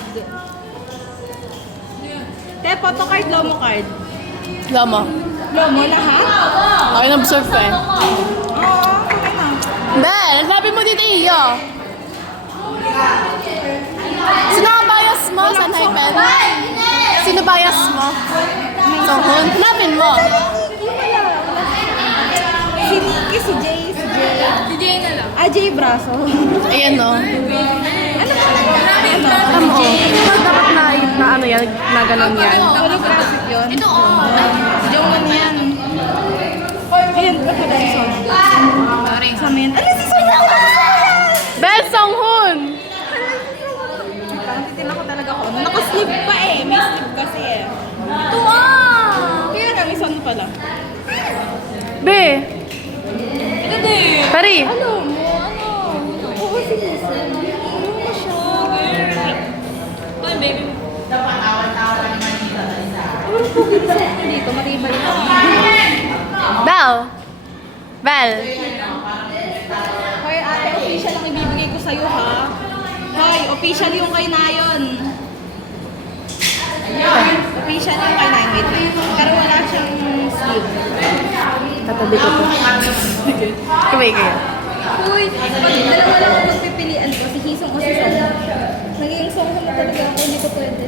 card. Te, photo card, Lomo card. Lama. Lomo lahat? Ay, nag-surf eh. Oo, okay na. Bel, sabi mo dito iyo. Sino ang bias mo? San Hypen? Sino bias mo? Songhun. Hanapin mo. Si Nikki, si Jay, si Jay. Si Jay na lang. Ah, Jay Braso. Ayan no. Ano ba? Alam mo, dapat na ano yan, na ganun yan. Ano ba kasi yun? Ito, si Jongwon yan. Ayan, ba't ba si Son? Sa amin. Ano si Son na? Bel, Songhun! Parang titin ako talaga ako. Naka-sleeve pa eh. May sleeve kasi eh. Ito ah! Kaya nga, may Son pala. Be! Ito din. Pari! Ano mo? Ano? Oo, si Son. Ano mo siya? Ano, baby? Ano po dito? Matibay na. Bel! Bel! Hoy, ate, official ang ibibigay ko sa'yo, ha? Hoy, official yung kay Nayon. Official yung kay Nayon. Wait, pero wala siyang sleeve. Tatabi ko to. Kamay kayo. Uy, dalawa lang ang magpipilian ko, si Hisong o si Song. Naging Song na talaga ako, hindi ko pwede.